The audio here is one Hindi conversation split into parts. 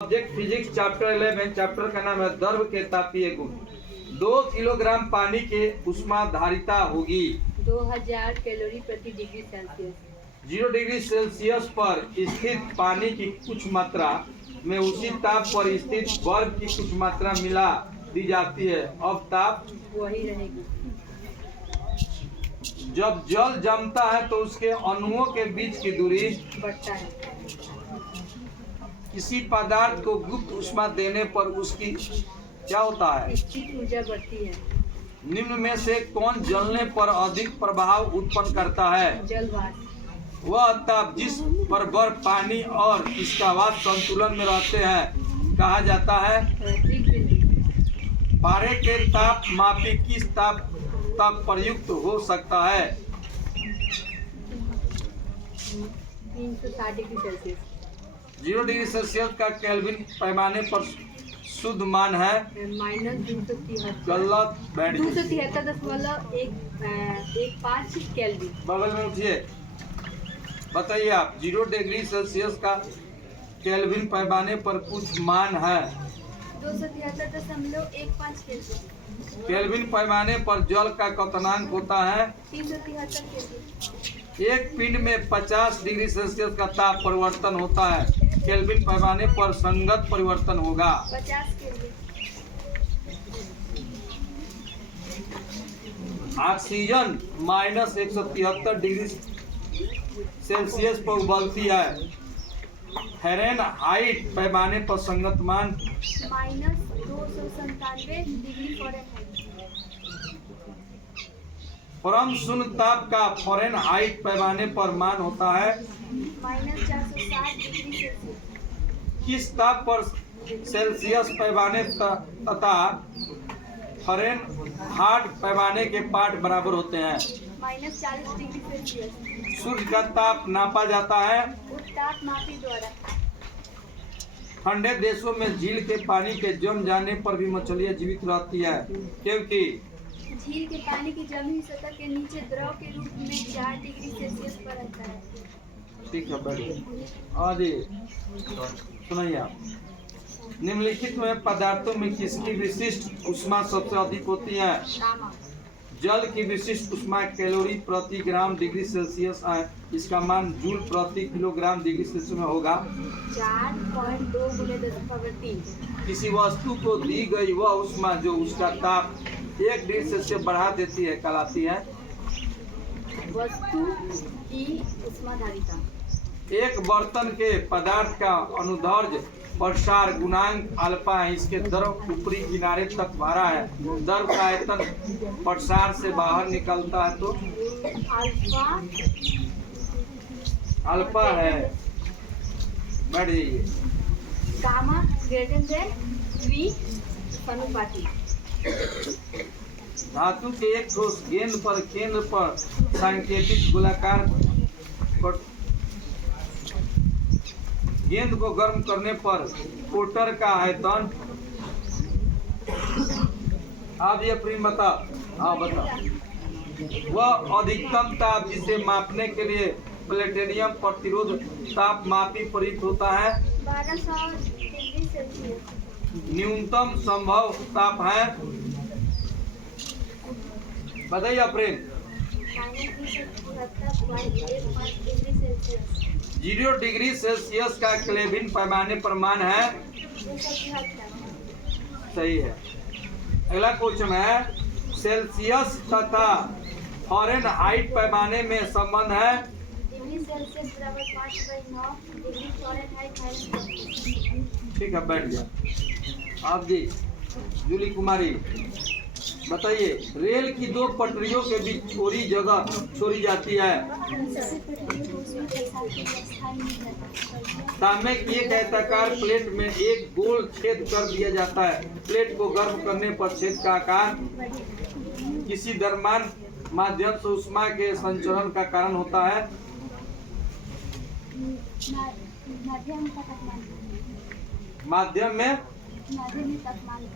सब्जेक्ट फिजिक्स चैप्टर 11 चैप्टर का नाम है द्रव के तापीय गुण। 2 किलोग्राम पानी के ऊष्माधारिता होगी 2000 कैलोरी प्रति डिग्री सेल्सियस। 0 डिग्री सेल्सियस पर स्थित पानी की कुछ मात्रा में उसी ताप पर स्थित बर्फ की कुछ मात्रा मिला दी जाती है, अब ताप वही रहेगी। जब जल जमता है तो उसके अणुओं के बीच की दूरी बढ़ता है। किसी पदार्थ को गुप्त ऊष्मा देने पर उसकी क्या होता है? निश्चित ऊर्जा बढ़ती है। निम्न में से कौन जलने पर अधिक प्रभाव उत्पन्न करता है? जल वाष्प। वह ताप जिस पर बर्फ, पानी और इसका वाष्प संतुलन में रहते हैं कहा जाता है? रैखिक बिंदु। पारे के ताप मापी किस ताप तक प्रयुक्त हो सकता है? 360 डिग्री सेल्सियस। 0 डिग्री सेल्सियस का केल्विन पैमाने पर शुद्ध मान है -273। गलत। बैठ 273.15 केल्विन। बगल में उठिए, बताइए आप। 0 डिग्री सेल्सियस का केल्विन पैमाने पर कुछ मान है 273.15 केल्विन। केल्विन पैमाने पर जल का क्वथनांक होता है 373 केल्विन। एक पिंड में 50 डिग्री सेल्सियस का ताप परिवर्तन होता है, केल्विन पैमाने पर संगत परिवर्तन होगा 50 केल्विन। ऑक्सीजन -173 डिग्री सेल्सियस पर उबलती है, फ़ारेनहाइट पैमाने पर संगत मान -297 डिग्री फ़ारेनहाइट। परम शून्य ताप का फ़ारेनहाइट पैमाने पर मान होता है -460 डिग्री सेल्सियस। किस ताप पर सेल्सियस पैमाने तथा फ़ारेनहाइट पैमाने के पाठ बराबर होते हैं? -40 डिग्री सेल्सियस। सूर्य का ताप नापा जाता है उत्ताप मापी द्वारा। ठंडे देशों में झील के पानी के जम जाने पर भी मछलियां जीवित रहती है, क्योंकि झील के पानी की जमी सतह के नीचे द्रव के रूप में 4 डिग्री सेल्सियस पर रहता है। ठीक है, बैठिए। और ये सुनिए आप, निम्नलिखित में पदार्थों में किसकी विशिष्ट ऊष्मा सबसे अधिक होती है? तामा। जल की विशिष्ट ऊष्मा कैलोरी प्रति ग्राम डिग्री सेल्सियस है, इसका मान जूल प्रति किलोग्राम डिग्री सेल्सियस में होगा 4.2 × 10⁻³ किसी वस्तु को दी गई वह ऊष्मा जो उसका ताप 1 डिग्री सेल्सियस बढ़ा देती है कहलाती है वस्तु की ऊष्माधारिता। एक बर्तन के पदार्थ का अनुदैर्ध्य प्रसार गुणांक अल्फा है, इसके द्रव ऊपरी किनारे तक भरा है, द्रव का आयतन प्रसार से बाहर निकलता है तो अल्फा है। बैठ जाइए। गामा ग्रेटर देन द्विसमानुपाती। धातु के एक ठोस गेंद पर केंद्र पर सांकेतिक गोलाकार गेंद को गर्म करने पर कोटर का आयतन। आप ये प्रेम बता। हाँ बता। वह अधिकतम ताप जिसे मापने के लिए प्लेटिनियम प्रतिरोध ताप मापी प्रयुक्त होता है 1200 डिग्री सेल्सियस। न्यूनतम संभव ताप है, बताइए प्रेम। -377.15 डिग्री सेल्सियस। 0 डिग्री सेल्सियस का केल्विन पैमाने पर मान है 273। सही है। अगला क्वेश्चन है, सेल्सियस तथा फ़ारेनहाइट पैमाने में संबंध है डिग्री सेल्सियस बराबर 5/9 डिग्री फ़ारेनहाइट -30। ठीक है, बैठ गया। आप जी जूली कुमारी बताइए, रेल की 2 पटरियों के बीच थोड़ी जगह छोड़ी जाती है, तांबे की एक आयताकार प्लेट में एक गोल छेद कर दिया जाता है, प्लेट को गर्म करने पर छेद का आकार किसी द्रव्यमान माध्यम से ऊष्मा के संचरण का कारण होता है? माध्यम में तापमान।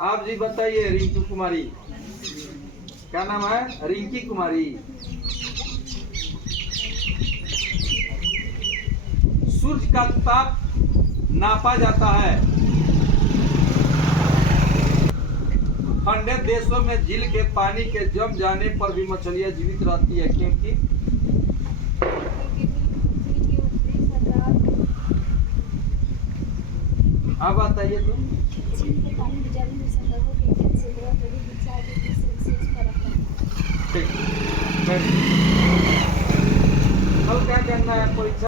आप जी बताइए, रिंकू कुमारी, क्या नाम है? रिंकी कुमारी। सूर्य का ताप नापा जाता है। ठंडे देशों में झील के पानी के जम जाने पर भी मछलियां जीवित रहती है, क्योंकि पृथ्वी की ऊपरी सतह अब बताइए तो झील के पानी की जमीनी सतह को केंद्र से द्रव करीब 4 डिग्री सेल्सियस पर रखता है। ठीक। कल क्या करना है परीक्षा